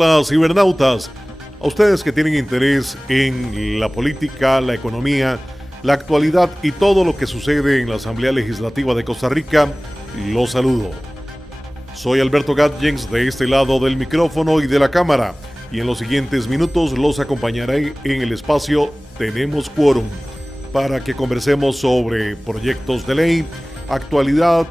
Hola cibernautas, a ustedes que tienen interés en la política, la economía, la actualidad y todo lo que sucede en la Asamblea Legislativa de Costa Rica, los saludo. Soy Alberto Gatjens de este lado del micrófono y de la cámara, y en los siguientes minutos los acompañaré en el espacio Tenemos Quórum, para que conversemos sobre proyectos de ley, actualidad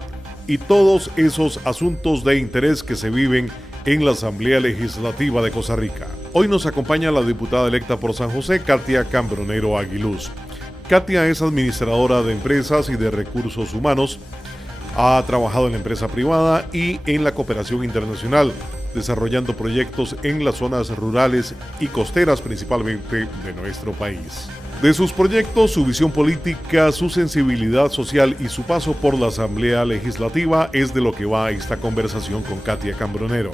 y todos esos asuntos de interés que se viven en la Asamblea Legislativa de Costa Rica. Hoy nos acompaña la diputada electa por San José, Katia Cambronero Aguiluz. Katia es administradora de empresas y de recursos humanos. Ha trabajado en la empresa privada y en la cooperación internacional, desarrollando proyectos en las zonas rurales y costeras principalmente de nuestro país. De sus proyectos, su visión política, su sensibilidad social y su paso por la Asamblea Legislativa es de lo que va esta conversación con Katia Cambronero.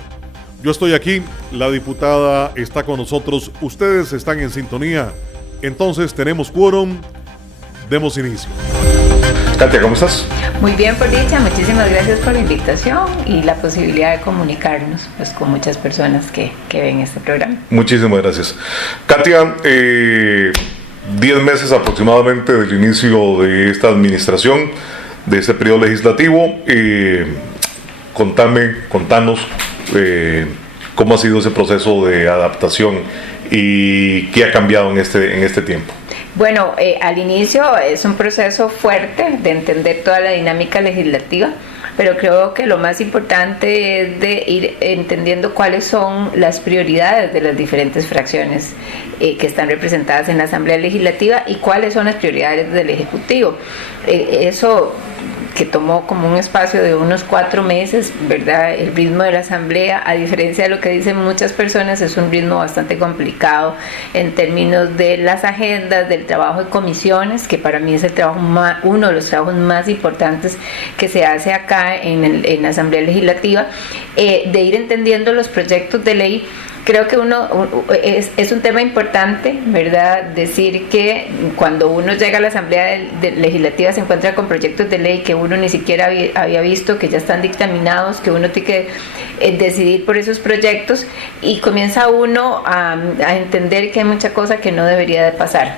Yo estoy aquí, la diputada está con nosotros, ustedes están en sintonía, entonces tenemos quórum, demos inicio. Katia, ¿cómo estás? Muy bien, por dicha, muchísimas gracias por la invitación y la posibilidad de comunicarnos pues, con muchas personas que ven este programa. Muchísimas gracias. Katia, 10 meses aproximadamente del inicio de esta administración, de este periodo legislativo. Contanos cómo ha sido ese proceso de adaptación y qué ha cambiado en este tiempo. Bueno, al inicio es un proceso fuerte de entender toda la dinámica legislativa, pero creo que lo más importante es de ir entendiendo cuáles son las prioridades de las diferentes fracciones que están representadas en la Asamblea Legislativa y cuáles son las prioridades del Ejecutivo. Eso que tomó como un espacio de unos 4 meses, ¿verdad? El ritmo de la Asamblea, a diferencia de lo que dicen muchas personas, es un ritmo bastante complicado en términos de las agendas, del trabajo de comisiones, que para mí es uno de los trabajos más importantes que se hace acá en la Asamblea Legislativa, de ir entendiendo los proyectos de ley. Creo que es un tema importante, ¿verdad? Decir que cuando uno llega a la Asamblea Legislativa se encuentra con proyectos de ley que uno ni siquiera había visto, que ya están dictaminados, que uno tiene que decidir por esos proyectos y comienza uno a entender que hay mucha cosa que no debería de pasar.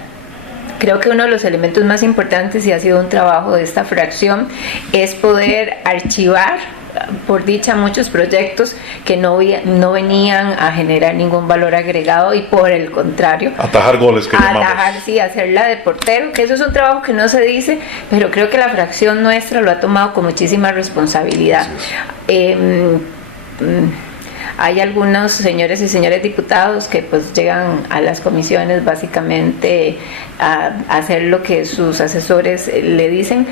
Creo que uno de los elementos más importantes, y ha sido un trabajo de esta fracción, es poder archivar, por dicha, muchos proyectos que no venían a generar ningún valor agregado y por el contrario atajar goles que llamamos. Sí, hacerla de portero, que eso es un trabajo que no se dice, pero creo que la fracción nuestra lo ha tomado con muchísima responsabilidad. Hay algunos señores y señores diputados que pues llegan a las comisiones básicamente a hacer lo que sus asesores le dicen.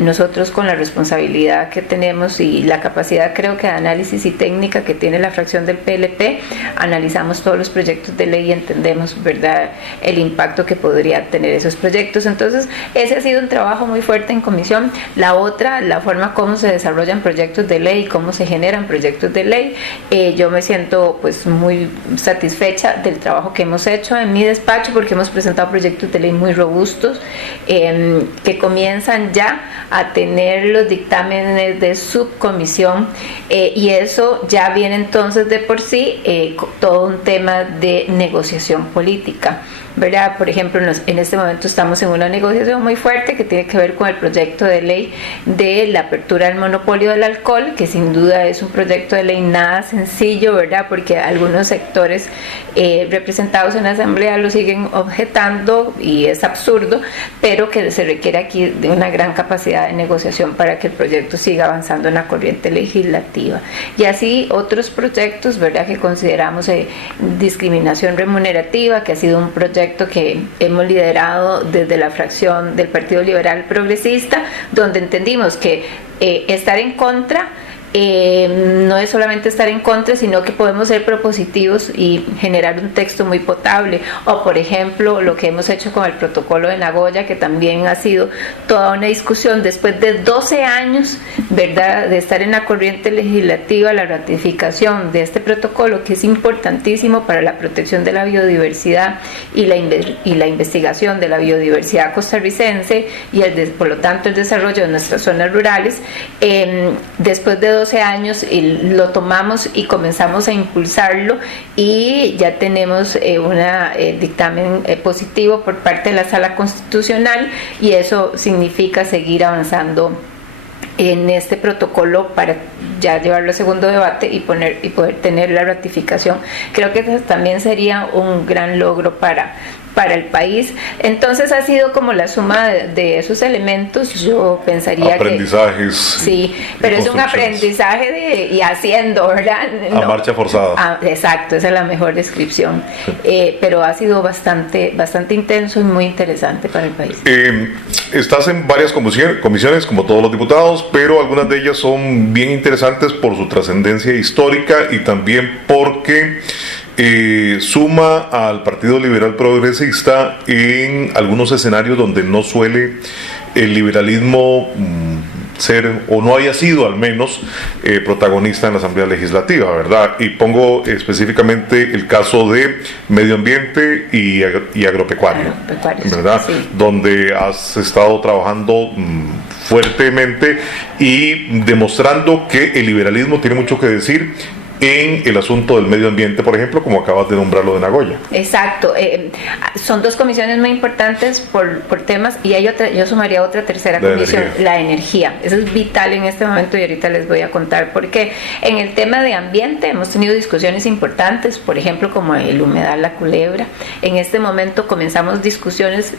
Nosotros, con la responsabilidad que tenemos y la capacidad, creo que de análisis y técnica que tiene la fracción del PLP, analizamos todos los proyectos de ley y entendemos, ¿verdad?, el impacto que podría tener esos proyectos. Entonces ese ha sido un trabajo muy fuerte en comisión. La otra, la forma como se desarrollan proyectos de ley, cómo se generan proyectos de ley. Yo me siento pues muy satisfecha del trabajo que hemos hecho en mi despacho, porque hemos presentado proyectos de ley muy robustos que comienzan ya a tener los dictámenes de subcomisión, y eso ya viene entonces de por sí todo un tema de negociación política, ¿verdad? Por ejemplo, en este momento estamos en una negociación muy fuerte que tiene que ver con el proyecto de ley de la apertura del monopolio del alcohol, que sin duda es un proyecto de ley nada sencillo, ¿verdad? Porque algunos sectores representados en la Asamblea lo siguen objetando y es absurdo, pero que se requiere aquí de una gran capacidad de negociación para que el proyecto siga avanzando en la corriente legislativa. Y así otros proyectos, ¿verdad?, que consideramos discriminación remunerativa, que ha sido un proyecto que hemos liderado desde la fracción del Partido Liberal Progresista, donde entendimos que estar en contra no es solamente estar en contra, sino que podemos ser propositivos y generar un texto muy potable. O por ejemplo, lo que hemos hecho con el protocolo de Nagoya, que también ha sido toda una discusión después de 12 años, ¿verdad?, de estar en la corriente legislativa, la ratificación de este protocolo, que es importantísimo para la protección de la biodiversidad y la investigación de la biodiversidad costarricense y por lo tanto el desarrollo de nuestras zonas rurales. Después de 12 años lo tomamos y comenzamos a impulsarlo, y ya tenemos un dictamen positivo por parte de la Sala Constitucional, y eso significa seguir avanzando en este protocolo para ya llevarlo a segundo debate y poder tener la ratificación. Creo que eso también sería un gran logro para el país. Entonces ha sido como la suma de esos elementos. Yo pensaría aprendizajes, sí, pero es un aprendizaje y haciendo, ¿verdad? A marcha forzada. Exacto, esa es la mejor descripción. Pero ha sido bastante intenso y muy interesante para el país. Estás en varias comisiones, como todos los diputados, pero algunas de ellas son bien interesantes por su trascendencia histórica y también porque suma al Partido Liberal Progresista en algunos escenarios donde no suele el liberalismo ser, o no haya sido al menos, protagonista en la Asamblea Legislativa, ¿verdad? Y pongo específicamente el caso de medio ambiente y agropecuario, ¿verdad? Sí. Donde has estado trabajando fuertemente y demostrando que el liberalismo tiene mucho que decir en el asunto del medio ambiente, por ejemplo, como acabas de nombrarlo de Nagoya. Exacto. Son dos comisiones muy importantes por temas, y hay otra, yo sumaría otra tercera comisión, la energía. Eso es vital en este momento, y ahorita les voy a contar porque en el tema de ambiente hemos tenido discusiones importantes, por ejemplo, como el humedal La Culebra. En este momento comenzamos discusiones,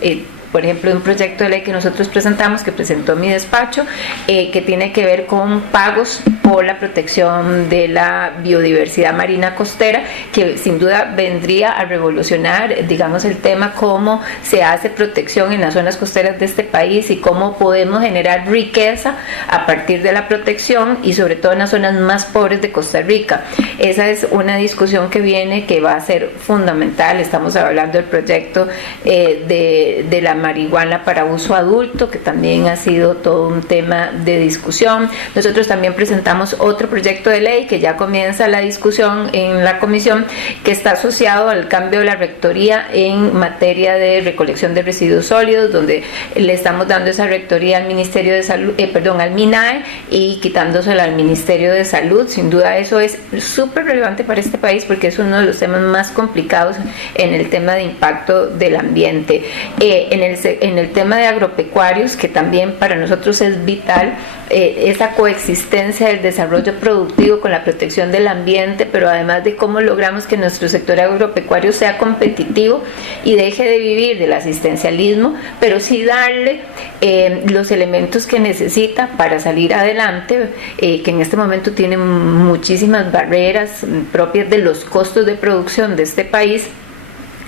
por ejemplo, un proyecto de ley que nosotros presentamos, que presentó mi despacho, que tiene que ver con pagos por la protección de la biodiversidad marina costera, que sin duda vendría a revolucionar, digamos, el tema cómo se hace protección en las zonas costeras de este país y cómo podemos generar riqueza a partir de la protección, y sobre todo en las zonas más pobres de Costa Rica. Esa es una discusión que viene, que va a ser fundamental. Estamos hablando del proyecto de la marihuana para uso adulto, que también ha sido todo un tema de discusión. Nosotros también presentamos otro proyecto de ley que ya comienza la discusión en la comisión, que está asociado al cambio de la rectoría en materia de recolección de residuos sólidos, donde le estamos dando esa rectoría al Ministerio de Salud, al MINAE, y quitándosela al Ministerio de Salud. Sin duda eso es súper relevante para este país, porque es uno de los temas más complicados en el tema de impacto del ambiente. En el tema de agropecuarios, que también para nosotros es vital, esa coexistencia del desarrollo productivo con la protección del ambiente, pero además de cómo logramos que nuestro sector agropecuario sea competitivo y deje de vivir del asistencialismo, pero sí darle los elementos que necesita para salir adelante, que en este momento tiene muchísimas barreras propias de los costos de producción de este país.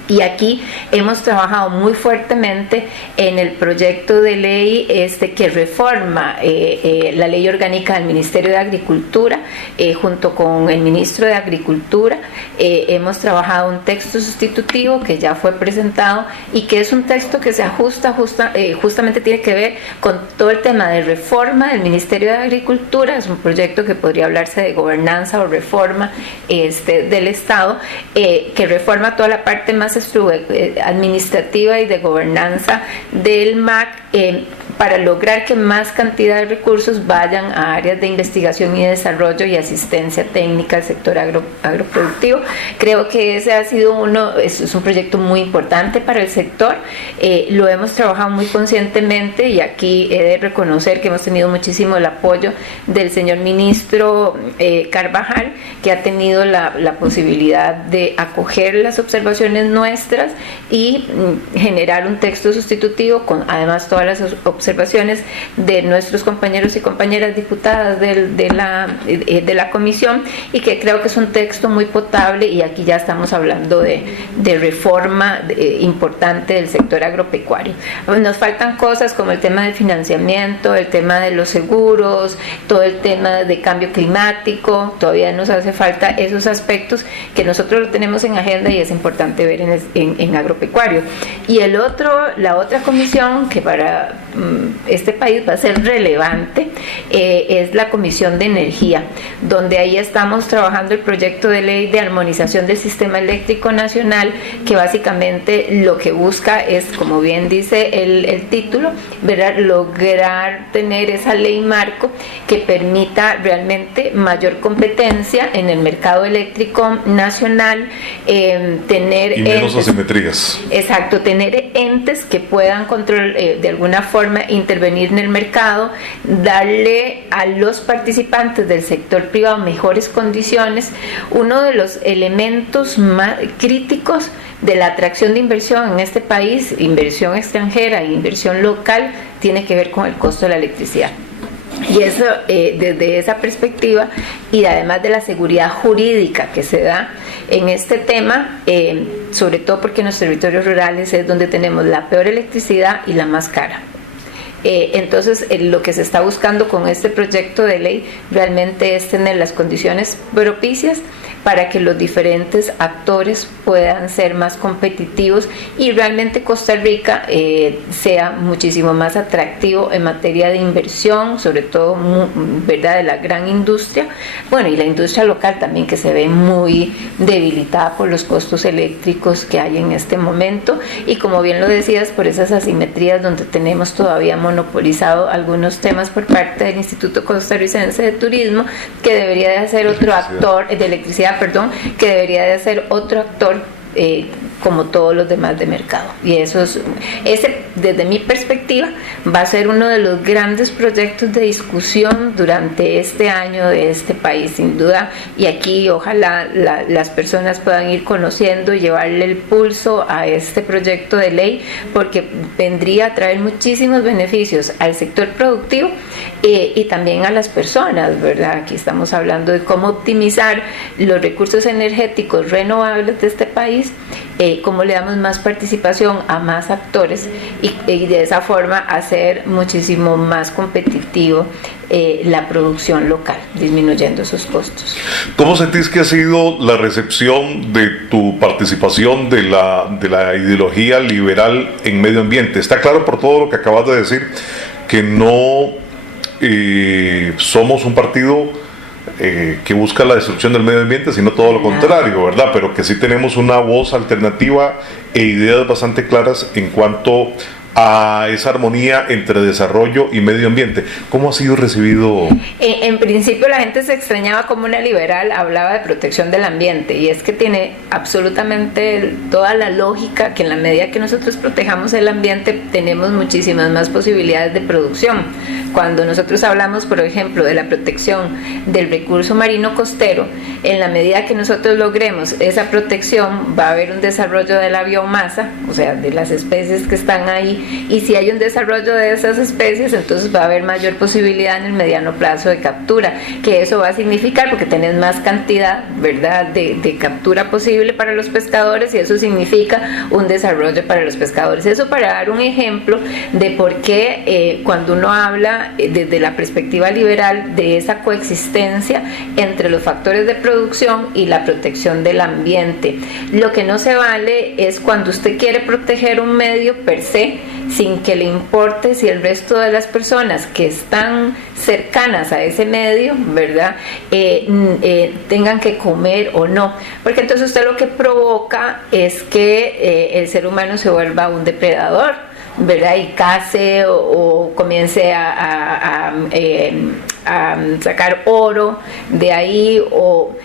Y aquí hemos trabajado muy fuertemente en el proyecto de ley que reforma la ley orgánica del Ministerio de Agricultura, junto con el ministro de Agricultura. Hemos trabajado un texto sustitutivo que ya fue presentado, y que es un texto que se ajusta justamente tiene que ver con todo el tema de reforma del Ministerio de Agricultura. Es un proyecto que podría hablarse de gobernanza o reforma del Estado, que reforma toda la parte más administrativa y de gobernanza del MAC, para lograr que más cantidad de recursos vayan a áreas de investigación y desarrollo y asistencia técnica al sector agroproductivo. Creo que ese ha sido es un proyecto muy importante para el sector. Lo hemos trabajado muy conscientemente, y aquí he de reconocer que hemos tenido muchísimo el apoyo del señor ministro Carvajal, que ha tenido la posibilidad de acoger las observaciones nuestras y generar un texto sustitutivo con además todas las observaciones de nuestros compañeros y compañeras diputadas de la comisión, y que creo que es un texto muy potable. Y aquí ya estamos hablando de reforma importante del sector agropecuario. Nos faltan cosas como el tema del financiamiento, el tema de los seguros, todo el tema de cambio climático. Todavía nos hace falta esos aspectos que nosotros lo tenemos en agenda, y es importante ver en agropecuario. Y la otra comisión, que para este país va a ser relevante es la Comisión de Energía, donde ahí estamos trabajando el proyecto de ley de armonización del sistema eléctrico nacional, que básicamente lo que busca es, como bien dice el título, ¿verdad?, lograr tener esa ley marco que permita realmente mayor competencia en el mercado eléctrico nacional, tener y menos asimetrías. Exacto, tener entes que puedan de alguna forma intervenir en el mercado, darle a los participantes del sector privado mejores condiciones. Uno de los elementos más críticos de la atracción de inversión en este país, inversión extranjera e inversión local, tiene que ver con el costo de la electricidad. Y eso, desde esa perspectiva, y además de la seguridad jurídica que se da en este tema, sobre todo porque en los territorios rurales es donde tenemos la peor electricidad y la más cara. Entonces, lo que se está buscando con este proyecto de ley realmente es tener las condiciones propicias para que los diferentes actores puedan ser más competitivos y realmente Costa Rica sea muchísimo más atractivo en materia de inversión, sobre todo, ¿verdad?, de la gran industria, bueno, y la industria local también, que se ve muy debilitada por los costos eléctricos que hay en este momento, y como bien lo decías, por esas asimetrías donde tenemos todavía monopolizado algunos temas por parte del Instituto Costarricense de Turismo, que debería de ser otro actor de electricidad, que debería de ser otro actor como todos los demás de mercado. Y eso ese, desde mi perspectiva, va a ser uno de los grandes proyectos de discusión durante este año de este país, sin duda, y aquí ojalá las personas puedan ir conociendo y llevarle el pulso a este proyecto de ley, porque vendría a traer muchísimos beneficios al sector productivo y también a las personas, ¿verdad? Aquí estamos hablando de cómo optimizar los recursos energéticos renovables de este país, cómo le damos más participación a más actores y de esa forma hacer muchísimo más competitivo la producción local, disminuyendo sus costos. ¿Cómo sentís que ha sido la recepción de tu participación de la ideología liberal en medio ambiente? Está claro por todo lo que acabas de decir que no somos un partido que busca la destrucción del medio ambiente, sino todo lo contrario, ¿verdad? Pero que sí tenemos una voz alternativa e ideas bastante claras en cuanto a esa armonía entre desarrollo y medio ambiente. ¿Cómo ha sido recibido? En principio la gente se extrañaba como una liberal hablaba de protección del ambiente, y es que tiene absolutamente toda la lógica que en la medida que nosotros protejamos el ambiente tenemos muchísimas más posibilidades de producción. Cuando nosotros hablamos, por ejemplo, de la protección del recurso marino costero, en la medida que nosotros logremos esa protección va a haber un desarrollo de la biomasa, o sea, de las especies que están ahí, y si hay un desarrollo de esas especies, entonces va a haber mayor posibilidad en el mediano plazo de captura, que eso va a significar, porque tenés más cantidad, ¿verdad?, de captura posible para los pescadores, y eso significa un desarrollo para los pescadores. Eso para dar un ejemplo de por qué cuando uno habla desde la perspectiva liberal de esa coexistencia entre los factores de producción y la protección del ambiente. Lo que no se vale es cuando usted quiere proteger un medio per se, sin que le importe si el resto de las personas que están cercanas a ese medio, ¿verdad?, tengan que comer o no, porque entonces usted lo que provoca es que el ser humano se vuelva un depredador, ¿verdad?, y case o comience a sacar oro de ahí, o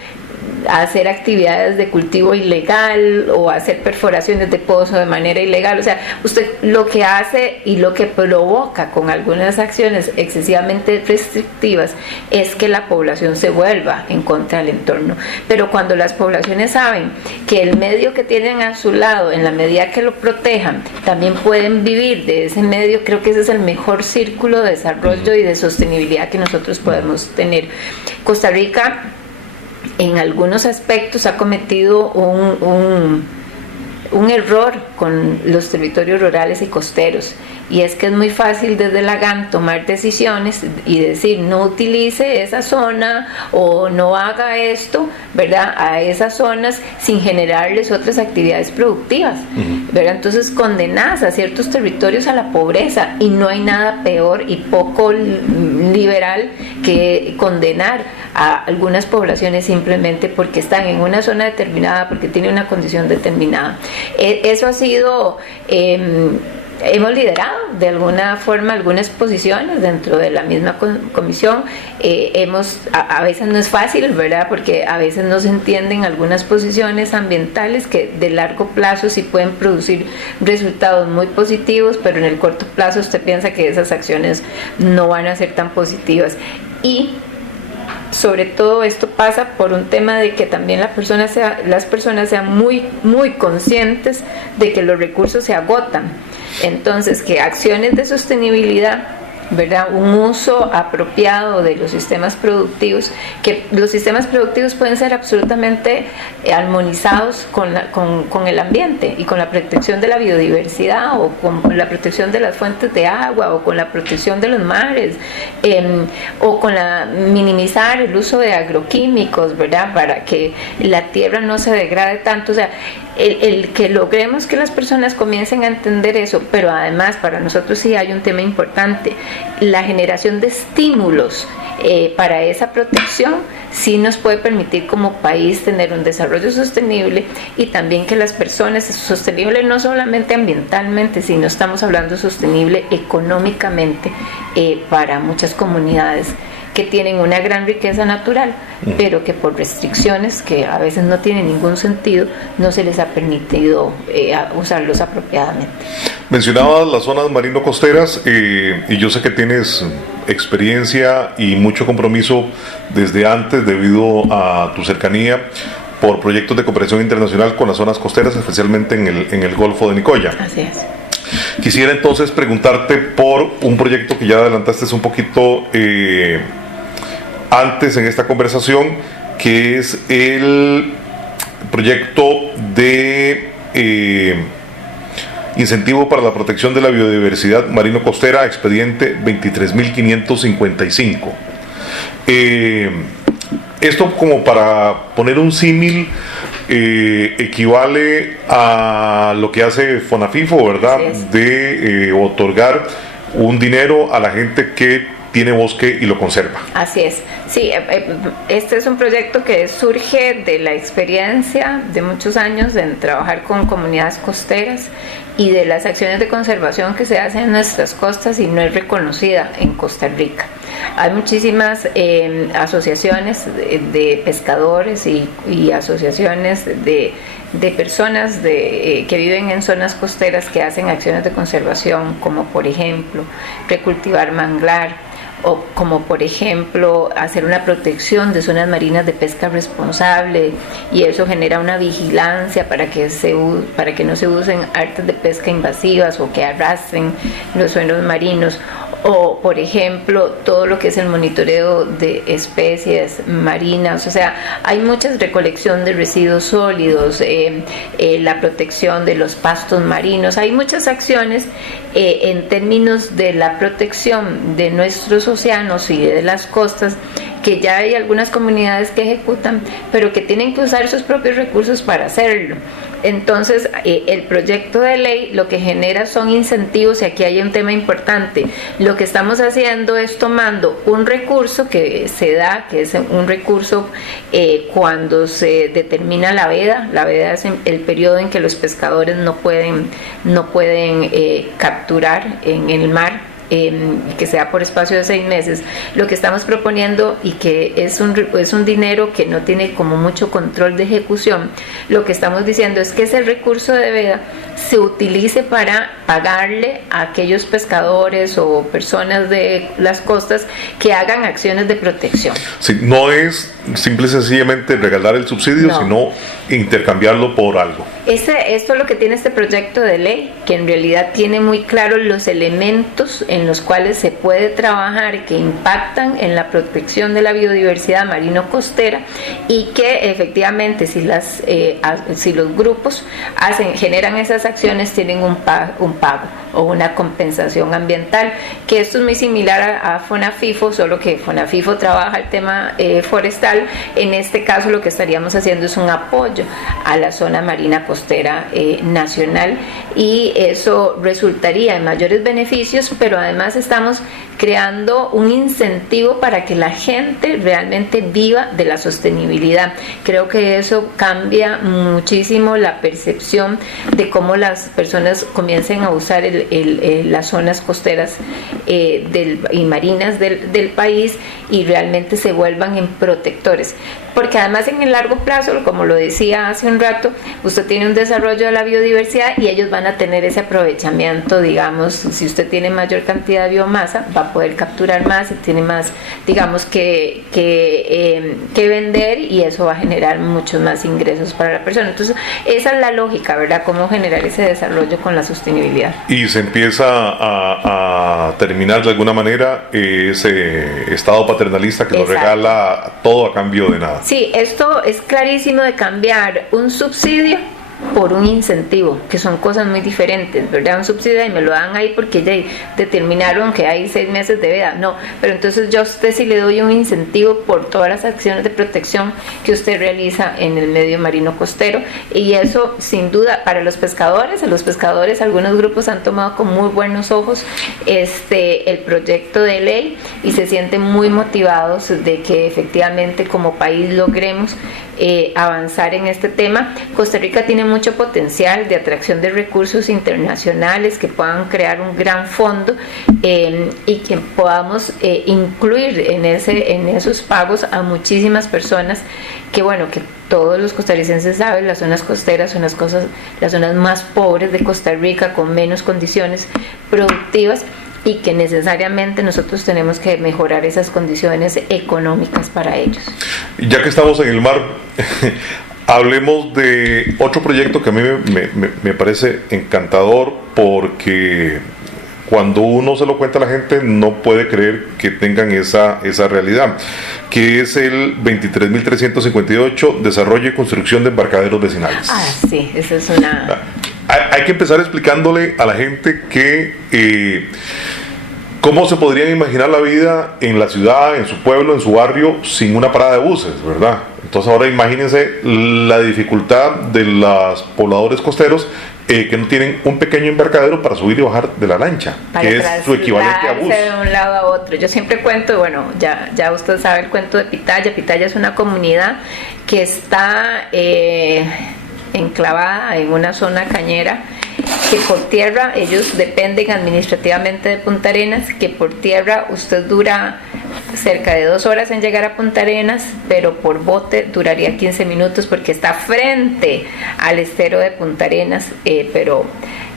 a hacer actividades de cultivo ilegal o hacer perforaciones de pozo de manera ilegal. O sea, usted lo que hace y lo que provoca con algunas acciones excesivamente restrictivas es que la población se vuelva en contra del entorno. Pero cuando las poblaciones saben que el medio que tienen a su lado, en la medida que lo protejan, también pueden vivir de ese medio, creo que ese es el mejor círculo de desarrollo y de sostenibilidad que nosotros podemos tener. Costa Rica en algunos aspectos ha cometido un error con los territorios rurales y costeros, y es que es muy fácil desde la GAN tomar decisiones y decir no utilice esa zona o no haga esto, ¿verdad?, a esas zonas sin generarles otras actividades productivas, ¿verdad? Entonces condenas a ciertos territorios a la pobreza, y no hay nada peor y poco liberal que condenar a algunas poblaciones simplemente porque están en una zona determinada, porque tienen una condición determinada. Eso ha sido... hemos liderado de alguna forma algunas posiciones dentro de la misma comisión. A veces no es fácil, ¿verdad?, porque a veces no se entienden algunas posiciones ambientales que de largo plazo sí pueden producir resultados muy positivos, pero en el corto plazo usted piensa que esas acciones no van a ser tan positivas. Y sobre todo esto pasa por un tema de que también las personas sean muy conscientes de que los recursos se agotan. Entonces, que acciones de sostenibilidad, ¿verdad?, un uso apropiado de los sistemas productivos, que los sistemas productivos pueden ser absolutamente armonizados con el ambiente y con la protección de la biodiversidad, o con la protección de las fuentes de agua, o con la protección de los mares, o con minimizar el uso de agroquímicos, ¿verdad?, para que la tierra no se degrade tanto. O sea, el que logremos que las personas comiencen a entender eso, pero además para nosotros sí hay un tema importante: la generación de estímulos para esa protección sí nos puede permitir como país tener un desarrollo sostenible, y también que las personas, sostenible no solamente ambientalmente, sino estamos hablando sostenible económicamente para muchas comunidades que tienen una gran riqueza natural, pero que por restricciones que a veces no tienen ningún sentido, no se les ha permitido usarlos apropiadamente. Mencionabas las zonas marino-costeras, y yo sé que tienes experiencia y mucho compromiso desde antes debido a tu cercanía por proyectos de cooperación internacional con las zonas costeras, especialmente en el Golfo de Nicoya. Así es. Quisiera entonces preguntarte por un proyecto que ya adelantaste un poquito antes en esta conversación, que es el proyecto de incentivo para la protección de la biodiversidad marino-costera, expediente 23.555. Esto, como para poner un símil, equivale a lo que hace FONAFIFO, ¿verdad?, de otorgar un dinero a la gente que tiene bosque y lo conserva. Así es. Sí, este es un proyecto que surge de la experiencia de muchos años en trabajar con comunidades costeras y de las acciones de conservación que se hacen en nuestras costas, y no es reconocida en Costa Rica. Hay muchísimas asociaciones de pescadores y asociaciones de personas que viven en zonas costeras que hacen acciones de conservación, como por ejemplo recultivar manglar, o como por ejemplo hacer una protección de zonas marinas de pesca responsable, y eso genera una vigilancia para que no se usen artes de pesca invasivas o que arrastren los suelos marinos, o por ejemplo todo lo que es el monitoreo de especies marinas. O sea, hay mucha recolección de residuos sólidos, la protección de los pastos marinos. Hay muchas acciones en términos de la protección de nuestros océanos y de las costas, que ya hay algunas comunidades que ejecutan, pero que tienen que usar sus propios recursos para hacerlo. Entonces, el proyecto de ley lo que genera son incentivos, y aquí hay un tema importante. Lo que estamos haciendo es tomando un recurso que se da, que es un recurso cuando se determina la veda. La veda es el periodo en que los pescadores no pueden capturar en el mar, que sea por espacio de 6 meses. Lo que estamos proponiendo, y que es un dinero que no tiene como mucho control de ejecución, lo que estamos diciendo es que ese recurso de veda se utilice para pagarle a aquellos pescadores o personas de las costas que hagan acciones de protección. Sí, no es simple y sencillamente regalar el subsidio, no, sino intercambiarlo por algo. Esto es lo que tiene este proyecto de ley, que en realidad tiene muy claros los elementos en los cuales se puede trabajar, que impactan en la protección de la biodiversidad marino-costera, y que efectivamente si los grupos generan esas acciones, tienen un pago. o una compensación ambiental, que esto es muy similar a FONAFIFO, solo que FONAFIFO trabaja el tema forestal. En este caso lo que estaríamos haciendo es un apoyo a la zona marina costera nacional, y eso resultaría en mayores beneficios, pero además estamos creando un incentivo para que la gente realmente viva de la sostenibilidad. Creo que eso cambia muchísimo la percepción de cómo las personas comiencen a usar las zonas costeras y marinas del país, y realmente se vuelvan en protectores. Porque además en el largo plazo, como lo decía hace un rato, usted tiene un desarrollo de la biodiversidad y ellos van a tener ese aprovechamiento. Digamos, si usted tiene mayor cantidad de biomasa, va a poder capturar más y tiene más, digamos, que vender, y eso va a generar muchos más ingresos para la persona. Entonces, esa es la lógica, ¿verdad? Cómo generar ese desarrollo con la sostenibilidad. Y se empieza a terminar de alguna manera ese estado paternalista que nos regala todo a cambio de nada. Sí, esto es clarísimo, de cambiar un subsidio por un incentivo, que son cosas muy diferentes, ¿verdad? Un subsidio y me lo dan ahí porque ya determinaron que hay 6 meses de veda, no, pero entonces yo a usted sí le doy un incentivo por todas las acciones de protección que usted realiza en el medio marino costero, y eso sin duda para los pescadores, algunos grupos han tomado con muy buenos ojos el proyecto de ley y se sienten muy motivados de que efectivamente como país logremos avanzar en este tema. Costa Rica tiene mucho potencial de atracción de recursos internacionales que puedan crear un gran fondo y que podamos incluir en esos pagos a muchísimas personas que, bueno, que todos los costarricenses saben, las zonas costeras son las zonas más pobres de Costa Rica, con menos condiciones productivas, y que necesariamente nosotros tenemos que mejorar esas condiciones económicas para ellos. Ya que estamos en el mar, hablemos de otro proyecto que a mí me parece encantador, porque cuando uno se lo cuenta a la gente no puede creer que tengan esa realidad, que es el 23.358, desarrollo y construcción de embarcaderos vecinales. Ah, sí, esa es una... Hay que empezar explicándole a la gente que cómo se podrían imaginar la vida en la ciudad, en su pueblo, en su barrio, sin una parada de buses, ¿verdad? Entonces ahora imagínense la dificultad de los pobladores costeros que no tienen un pequeño embarcadero para subir y bajar de la lancha, para que es su equivalente a bus. De un lado a otro. Yo siempre cuento, bueno, ya usted sabe el cuento de Pitaya. Pitaya es una comunidad que está enclavada en una zona cañera, que por tierra ellos dependen administrativamente de Punta Arenas, que por tierra usted dura cerca de 2 horas en llegar a Punta Arenas, pero por bote duraría 15 minutos porque está frente al estero de Punta Arenas, pero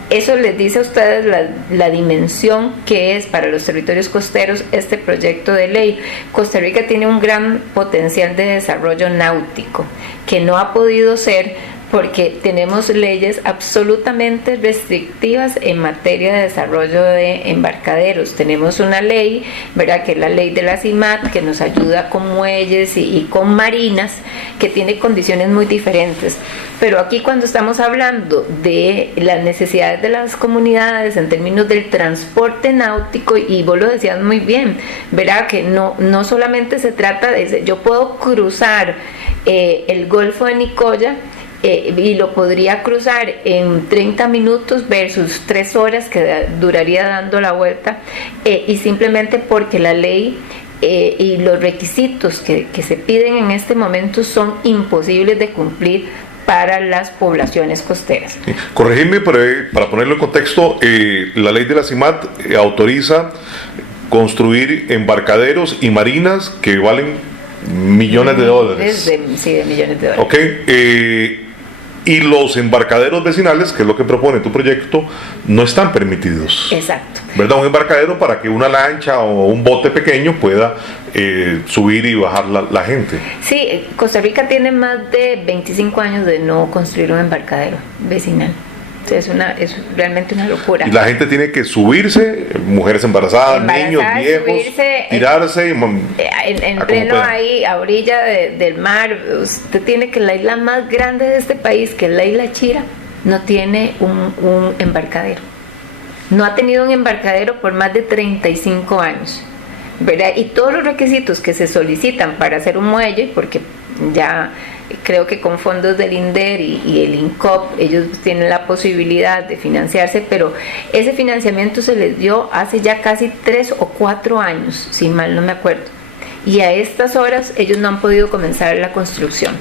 eso les dice a ustedes la dimensión que es para los territorios costeros este proyecto de ley. Costa Rica tiene un gran potencial de desarrollo náutico que no ha podido ser porque tenemos leyes absolutamente restrictivas en materia de desarrollo de embarcaderos. Tenemos una ley, ¿verdad?, que es la ley de la CIMAT, que nos ayuda con muelles y con marinas, que tiene condiciones muy diferentes. Pero aquí, cuando estamos hablando de las necesidades de las comunidades en términos del transporte náutico, y vos lo decías muy bien, ¿verdad?, que no solamente se trata de... Yo puedo cruzar el Golfo de Nicoya y lo podría cruzar en 30 minutos versus 3 horas que duraría dando la vuelta, y simplemente porque la ley y los requisitos que se piden en este momento son imposibles de cumplir para las poblaciones costeras. Corregidme, para ponerlo en contexto, la ley de la CIMAT autoriza construir embarcaderos y marinas que valen millones de dólares. De millones de dólares. Ok, y los embarcaderos vecinales, que es lo que propone tu proyecto, no están permitidos. Exacto. ¿Verdad? Un embarcadero para que una lancha o un bote pequeño pueda subir y bajar la gente. Sí, Costa Rica tiene más de 25 años de no construir un embarcadero vecinal. Es realmente una locura. Y la gente tiene que subirse, mujeres embarazadas, niños, viejos, tirarse en pleno ahí, a orilla del mar. Usted tiene que la isla más grande de este país, que es la isla Chira, no tiene un embarcadero. no ha tenido un embarcadero por más de 35 años, ¿verdad? Y todos los requisitos que se solicitan para hacer un muelle, porque ya creo que con fondos del INDER y el INCOP ellos tienen la posibilidad de financiarse, pero ese financiamiento se les dio hace ya casi 3 o 4 años, si mal no me acuerdo, y a estas horas ellos no han podido comenzar la construcción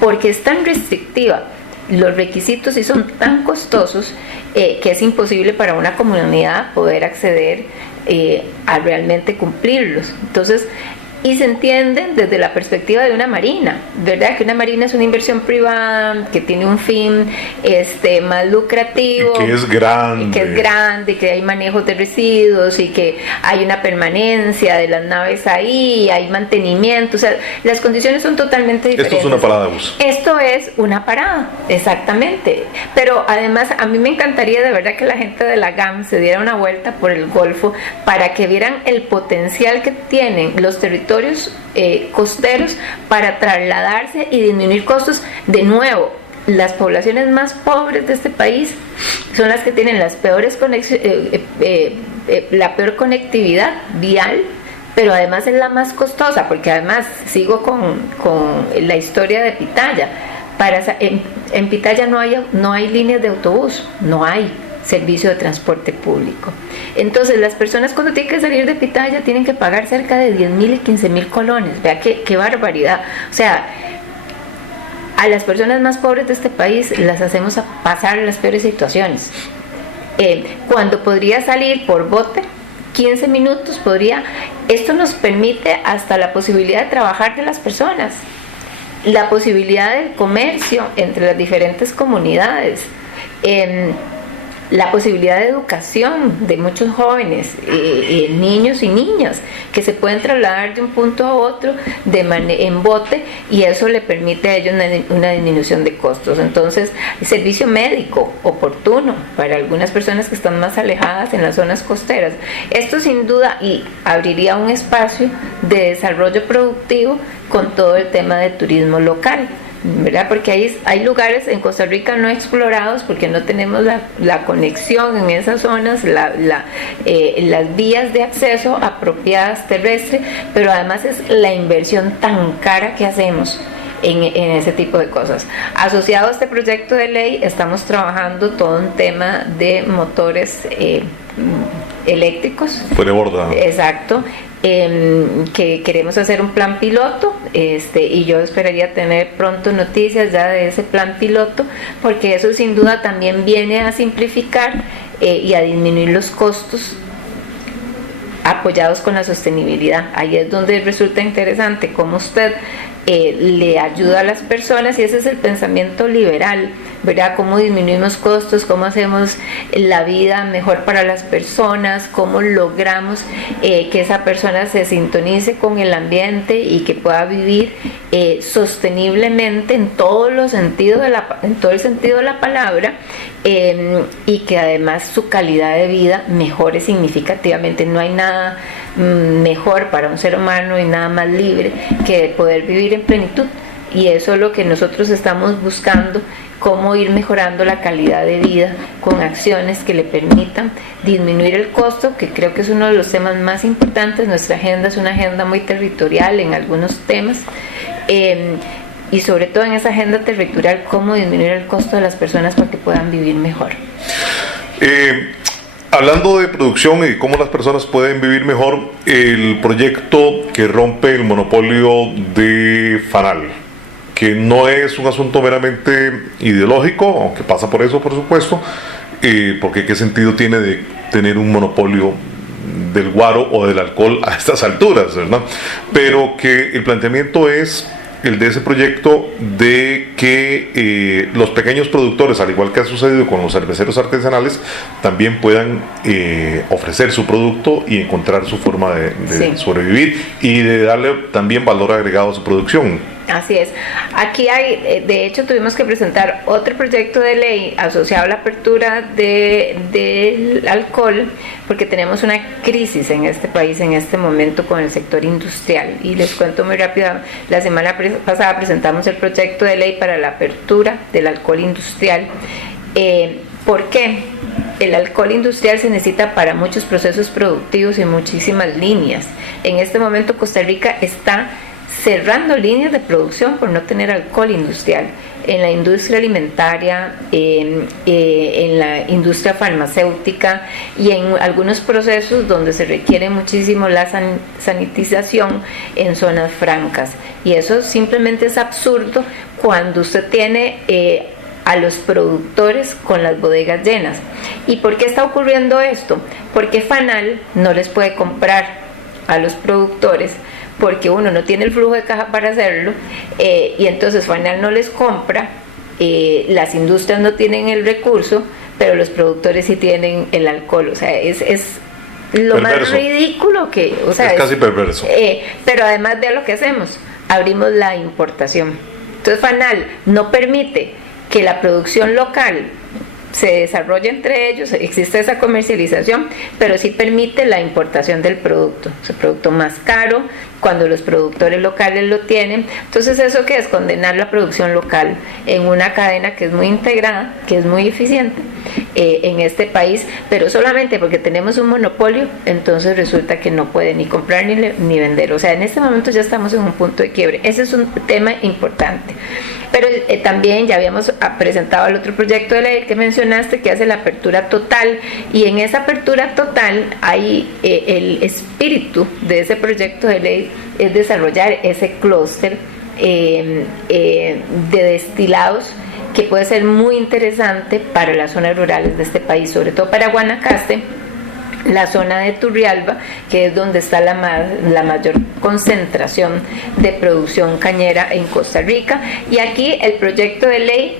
porque es tan restrictiva los requisitos y son tan costosos que es imposible para una comunidad poder acceder a realmente cumplirlos. Entonces, y se entienden desde la perspectiva de una marina, ¿verdad? Que una marina es una inversión privada, que tiene un fin más lucrativo. Y que es grande. Y que es grande, que hay manejos de residuos y que hay una permanencia de las naves ahí, hay mantenimiento, o sea, las condiciones son totalmente diferentes. Esto es una parada de bus. Esto es una parada, exactamente. Pero además a mí me encantaría de verdad que la gente de la GAM se diera una vuelta por el Golfo para que vieran el potencial que tienen los territorios costeros para trasladarse y disminuir costos. De nuevo, las poblaciones más pobres de este país son las que tienen las peores la peor conectividad vial, pero además es la más costosa, porque además sigo con la historia de Pitaya. En Pitaya no hay líneas de autobús, no hay servicio de transporte público. Entonces las personas cuando tienen que salir de Pitaya tienen que pagar cerca de 10.000 y 15.000 colones. Vea qué barbaridad. O sea, a las personas más pobres de este país las hacemos pasar las peores situaciones. Cuando podría salir por bote 15 minutos podría. Esto nos permite hasta la posibilidad de trabajar de las personas, la posibilidad del comercio entre las diferentes comunidades, la posibilidad de educación de muchos jóvenes, niños y niñas, que se pueden trasladar de un punto a otro en bote, y eso le permite a ellos una disminución de costos. Entonces, el servicio médico oportuno para algunas personas que están más alejadas en las zonas costeras. Esto sin duda y abriría un espacio de desarrollo productivo con todo el tema de turismo local, ¿verdad? Porque hay lugares en Costa Rica no explorados porque no tenemos la conexión en esas zonas, las vías de acceso apropiadas terrestres, pero además es la inversión tan cara que hacemos en ese tipo de cosas. Asociado a este proyecto de ley estamos trabajando todo un tema de motores eléctricos. Fuera de borda. Exacto. Que queremos hacer un plan piloto, y yo esperaría tener pronto noticias ya de ese plan piloto, porque eso sin duda también viene a simplificar y a disminuir los costos apoyados con la sostenibilidad. Ahí es donde resulta interesante cómo usted le ayuda a las personas, y ese es el pensamiento liberal, ¿verdad? Cómo disminuimos costos, cómo hacemos la vida mejor para las personas, cómo logramos que esa persona se sintonice con el ambiente y que pueda vivir sosteniblemente en todos los sentidos en todo el sentido de la palabra, y que además su calidad de vida mejore significativamente. No hay nada mejor para un ser humano y nada más libre que poder vivir en plenitud, y eso es lo que nosotros estamos buscando, cómo ir mejorando la calidad de vida con acciones que le permitan disminuir el costo, que creo que es uno de los temas más importantes. Nuestra agenda es una agenda muy territorial en algunos temas, y sobre todo en esa agenda territorial, cómo disminuir el costo de las personas para que puedan vivir mejor. Hablando de producción y cómo las personas pueden vivir mejor, el proyecto que rompe el monopolio de Fanal, que no es un asunto meramente ideológico, aunque pasa por eso, por supuesto, porque qué sentido tiene de tener un monopolio del guaro o del alcohol a estas alturas, ¿verdad? Pero que el planteamiento es el de ese proyecto de que los pequeños productores, al igual que ha sucedido con los cerveceros artesanales, también puedan ofrecer su producto y encontrar su forma de sobrevivir y de darle también valor agregado a su producción. Así es. Aquí de hecho tuvimos que presentar otro proyecto de ley asociado a la apertura del alcohol, porque tenemos una crisis en este país en este momento con el sector industrial. Y les cuento muy rápido, la semana pasada presentamos el proyecto de ley para la apertura del alcohol industrial. ¿Por qué? el alcohol industrial se necesita para muchos procesos productivos y muchísimas líneas. En este momento Costa Rica está cerrando líneas de producción por no tener alcohol industrial. En la industria alimentaria, en la industria farmacéutica y en algunos procesos donde se requiere muchísimo la sanitización en zonas francas. Y eso simplemente es absurdo cuando usted tiene a los productores con las bodegas llenas. ¿Y por qué está ocurriendo esto? Porque FANAL no les puede comprar a los productores, porque uno no tiene el flujo de caja para hacerlo, y entonces FANAL no les compra, las industrias no tienen el recurso, pero los productores sí tienen el alcohol. O sea, es lo perverso, más ridículo que... O sea, es casi perverso. Pero además de lo que hacemos, abrimos la importación. Entonces FANAL no permite que la producción local se desarrolla entre ellos, existe esa comercialización, pero sí permite la importación del producto, es el producto más caro cuando los productores locales lo tienen. Entonces, ¿eso qué es? Condenar la producción local en una cadena que es muy integrada, que es muy eficiente en este país, pero solamente porque tenemos un monopolio, entonces resulta que no puede ni comprar ni vender. O sea, en este momento ya estamos en un punto de quiebre. Ese es un tema importante. Pero también ya habíamos presentado el otro proyecto de ley que mencionaste, que hace la apertura total, y en esa apertura total hay el espíritu de ese proyecto de ley es desarrollar ese clúster de destilados que puede ser muy interesante para las zonas rurales de este país, sobre todo para Guanacaste, la zona de Turrialba, que es donde está la mayor concentración de producción cañera en Costa Rica. Y aquí el proyecto de ley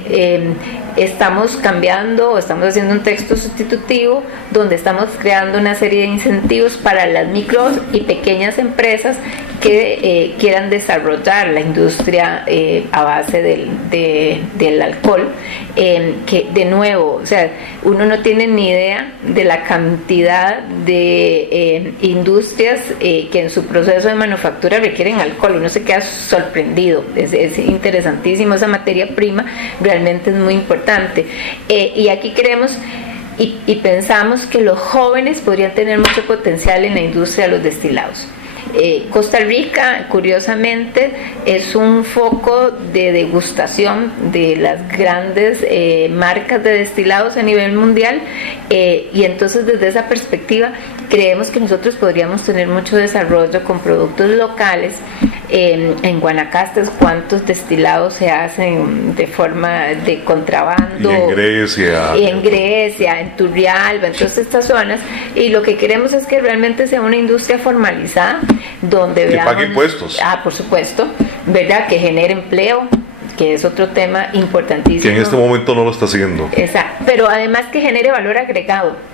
estamos cambiando, o estamos haciendo un texto sustitutivo donde estamos creando una serie de incentivos para las micro y pequeñas empresas que quieran desarrollar la industria a base del alcohol, que de nuevo, o sea, uno no tiene ni idea de la cantidad de industrias que en su proceso de manufactura requieren alcohol. Uno se queda sorprendido, es interesantísimo, esa materia prima realmente es muy importante, y aquí creemos y pensamos que los jóvenes podrían tener mucho potencial en la industria de los destilados. Costa Rica, curiosamente, es un foco de degustación de las grandes marcas de destilados a nivel mundial, y entonces desde esa perspectiva creemos que nosotros podríamos tener mucho desarrollo con productos locales. En Guanacaste, ¿cuántos destilados se hacen de forma de contrabando? Y en Grecia. En Turrialba, en todas estas zonas. Y lo que queremos es que realmente sea una industria formalizada, donde que pague impuestos. Por supuesto, ¿verdad? Que genere empleo, que es otro tema importantísimo. Que en este momento no lo está haciendo. Exacto, pero además que genere valor agregado.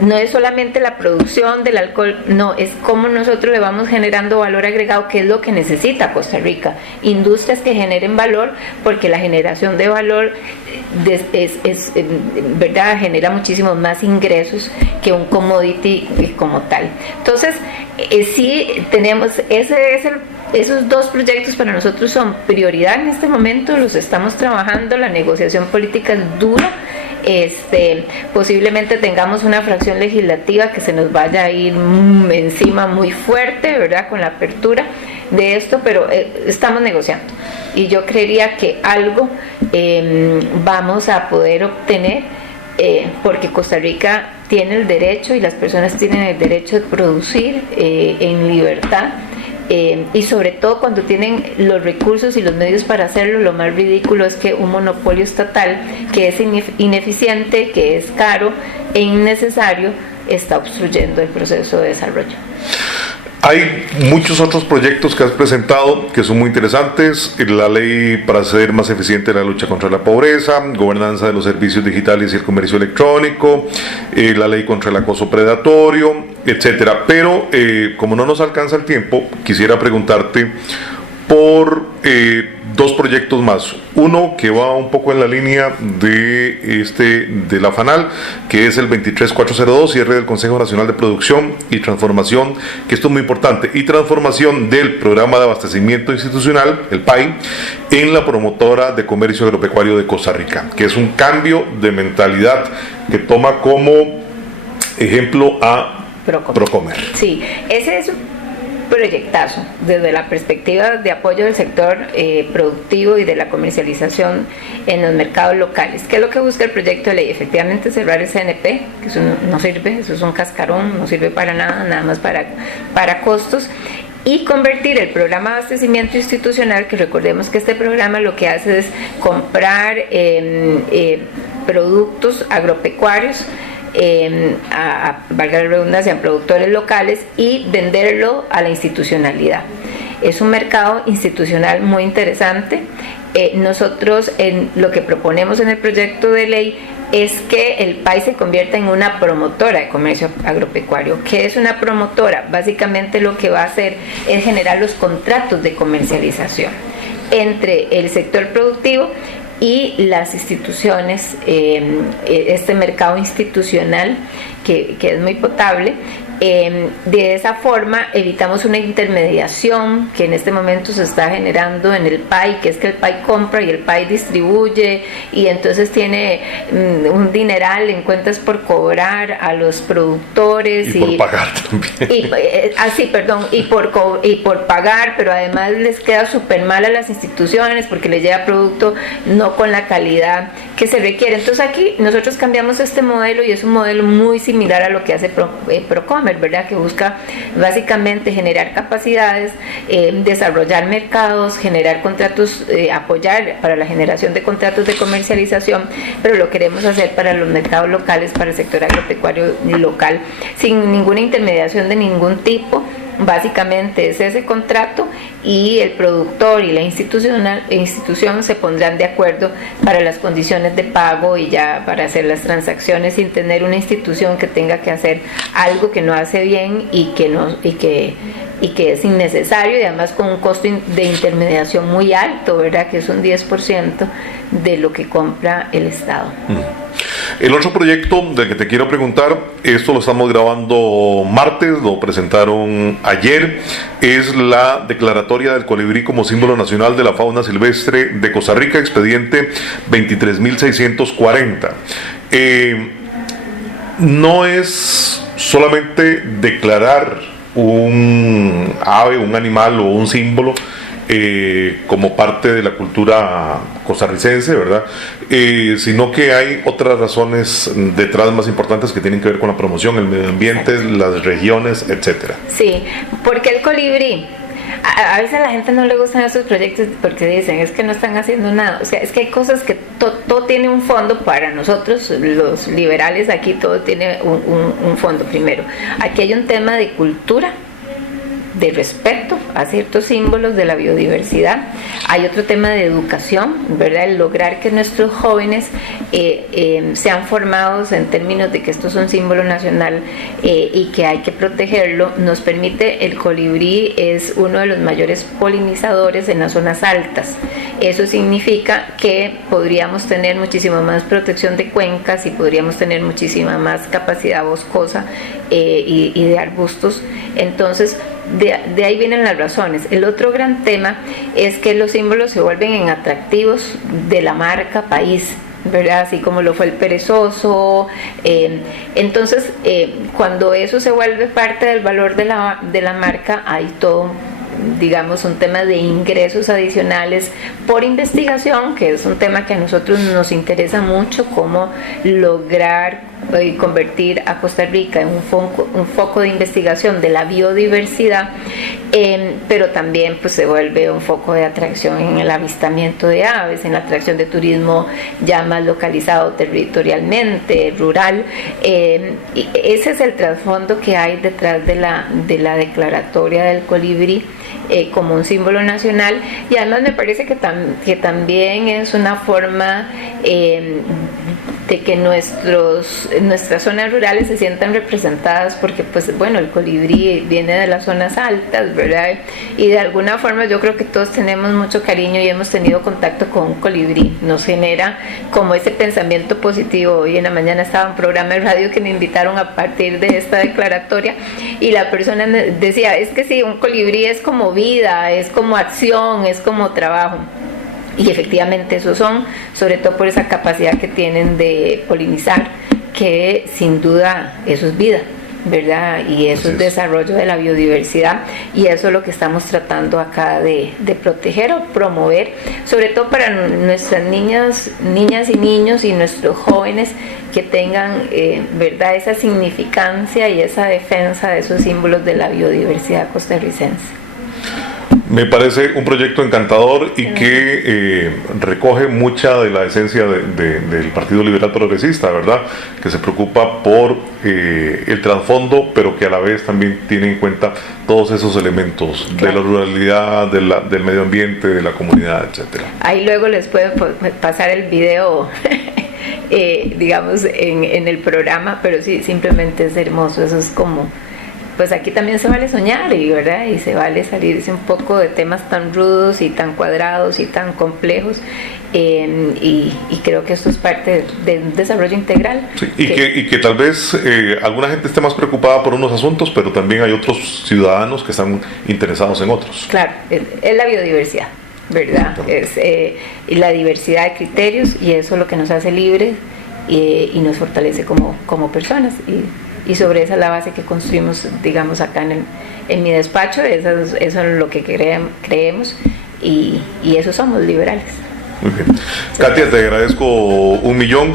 No es solamente la producción del alcohol, no, es cómo nosotros le vamos generando valor agregado, que es lo que necesita Costa Rica. Industrias que generen valor, porque la generación de valor ¿verdad? Genera muchísimos más ingresos que un commodity como tal. Entonces, sí tenemos esos dos proyectos para nosotros son prioridad en este momento, los estamos trabajando, la negociación política es dura. Posiblemente tengamos una fracción legislativa que se nos vaya a ir encima muy fuerte, ¿verdad?, con la apertura de esto, pero estamos negociando y yo creería que algo vamos a poder obtener, porque Costa Rica tiene el derecho y las personas tienen el derecho de producir en libertad. Y sobre todo cuando tienen los recursos y los medios para hacerlo. Lo más ridículo es que un monopolio estatal que es ineficiente, que es caro e innecesario, está obstruyendo el proceso de desarrollo. Hay muchos otros proyectos que has presentado que son muy interesantes: la ley para ser más eficiente en la lucha contra la pobreza, gobernanza de los servicios digitales y el comercio electrónico, la ley contra el acoso predatorio, etcétera. Pero como no nos alcanza el tiempo, quisiera preguntarte por dos proyectos más. Uno que va un poco en la línea de la FANAL, que es el 23402, cierre del Consejo Nacional de Producción y Transformación, que esto es muy importante, y transformación del Programa de Abastecimiento Institucional, el PAI, en la promotora de comercio agropecuario de Costa Rica, que es un cambio de mentalidad que toma como ejemplo a Procomer. Sí, ese es un proyectazo desde la perspectiva de apoyo del sector productivo y de la comercialización en los mercados locales. ¿Qué es lo que busca el proyecto de ley? Efectivamente cerrar el CNP, que eso no sirve, eso es un cascarón, no sirve para nada, nada más para costos, y convertir el programa de abastecimiento institucional, que recordemos que este programa lo que hace es comprar productos agropecuarios, valga la redundancia, en productores locales y venderlo a la institucionalidad. Es un mercado institucional muy interesante. Nosotros lo que proponemos en el proyecto de ley es que el país se convierta en una promotora de comercio agropecuario. ¿Qué es una promotora? Básicamente lo que va a hacer es generar los contratos de comercialización entre el sector productivo y las instituciones, este mercado institucional que es muy potable. De esa forma evitamos una intermediación que en este momento se está generando en el PAI, que es que el PAI compra y el PAI distribuye, y entonces tiene un dineral en cuentas por cobrar a los productores y por pagar también. Y por pagar, pero además les queda súper mal a las instituciones porque les llega producto no con la calidad que se requiere. Entonces aquí nosotros cambiamos este modelo y es un modelo muy similar a lo que hace Procomer, ¿verdad? Que busca básicamente generar capacidades, desarrollar mercados, generar contratos, apoyar para la generación de contratos de comercialización, pero lo queremos hacer para los mercados locales, para el sector agropecuario local, sin ninguna intermediación de ningún tipo. Básicamente es ese contrato y el productor y la institución se pondrán de acuerdo para las condiciones de pago y ya para hacer las transacciones, sin tener una institución que tenga que hacer algo que no hace bien y que es innecesario, y además con un costo de intermediación muy alto, ¿verdad? Que es un 10% de lo que compra el Estado. El otro proyecto del que te quiero preguntar, esto lo estamos grabando martes, lo presentaron ayer, es la declaratoria del colibrí como símbolo nacional de la fauna silvestre de Costa Rica, expediente 23.640. No es solamente declarar un ave, un animal o un símbolo como parte de la cultura costarricense, ¿verdad? Sino que hay otras razones detrás más importantes que tienen que ver con la promoción, el medio ambiente, las regiones, etcétera. Sí, porque el colibrí, a veces a la gente no le gustan esos proyectos porque dicen, es que no están haciendo nada. O sea, es que hay cosas que todo tiene un fondo. Para nosotros, los liberales, aquí todo tiene un fondo. Primero, aquí hay un tema de cultura, de respeto a ciertos símbolos de la biodiversidad. Hay otro tema de educación, ¿verdad? El lograr que nuestros jóvenes sean formados en términos de que esto es un símbolo nacional y que hay que protegerlo. Nos permite, el colibrí es uno de los mayores polinizadores en las zonas altas. Eso significa que podríamos tener muchísima más protección de cuencas y podríamos tener muchísima más capacidad boscosa y de arbustos. Entonces, de ahí vienen las razones. El otro gran tema es que los símbolos se vuelven en atractivos de la marca país, ¿verdad? Así como lo fue el perezoso. Entonces, cuando eso se vuelve parte del valor de la marca, hay todo, digamos, un tema de ingresos adicionales por investigación, que es un tema que a nosotros nos interesa mucho, cómo lograr convertir a Costa Rica en un foco de investigación de la biodiversidad, pero también pues se vuelve un foco de atracción en el avistamiento de aves, en la atracción de turismo ya más localizado territorialmente, rural. Y ese es el trasfondo que hay detrás de la declaratoria del colibrí como un símbolo nacional, y además me parece que también es una forma de que nuestras zonas rurales se sientan representadas, porque pues bueno, el colibrí viene de las zonas altas, ¿verdad? Y de alguna forma yo creo que todos tenemos mucho cariño y hemos tenido contacto con un colibrí, nos genera como ese pensamiento positivo. Hoy en la mañana estaba en un programa de radio que me invitaron a partir de esta declaratoria y la persona decía, es que sí, un colibrí es como vida, es como acción, es como trabajo. Y efectivamente eso son, sobre todo por esa capacidad que tienen de polinizar, que sin duda eso es vida, ¿verdad? Y eso es desarrollo de la biodiversidad, y eso es lo que estamos tratando acá de proteger o promover, sobre todo para nuestras niñas y niños y nuestros jóvenes, que tengan, ¿verdad?, esa significancia y esa defensa de esos símbolos de la biodiversidad costarricense. Me parece un proyecto encantador y que recoge mucha de la esencia del Partido Liberal Progresista, ¿verdad? Que se preocupa por el trasfondo, pero que a la vez también tiene en cuenta todos esos elementos de la ruralidad, del medio ambiente, de la comunidad, etcétera. Ahí luego les puedo pasar el video, digamos, en el programa, pero sí, simplemente es hermoso. Eso es como... Pues aquí también se vale soñar, ¿verdad? Y se vale salirse un poco de temas tan rudos y tan cuadrados y tan complejos, y creo que esto es parte de un desarrollo integral. Sí, y que tal vez alguna gente esté más preocupada por unos asuntos, pero también hay otros ciudadanos que están interesados en otros. Claro, es la biodiversidad, ¿verdad? Es la diversidad de criterios, y eso es lo que nos hace libres y nos fortalece como personas. Y sobre esa es la base que construimos, digamos, acá en mi despacho. Eso es lo que creemos, y eso somos, liberales. Muy bien. Katia, te agradezco 1.000.000.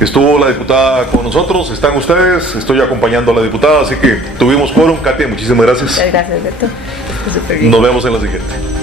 Estuvo la diputada con nosotros, están ustedes, estoy acompañando a la diputada, así que tuvimos quórum. Katia, muchísimas gracias. Muchas gracias, Beto. Súper bien. Nos vemos en la siguiente.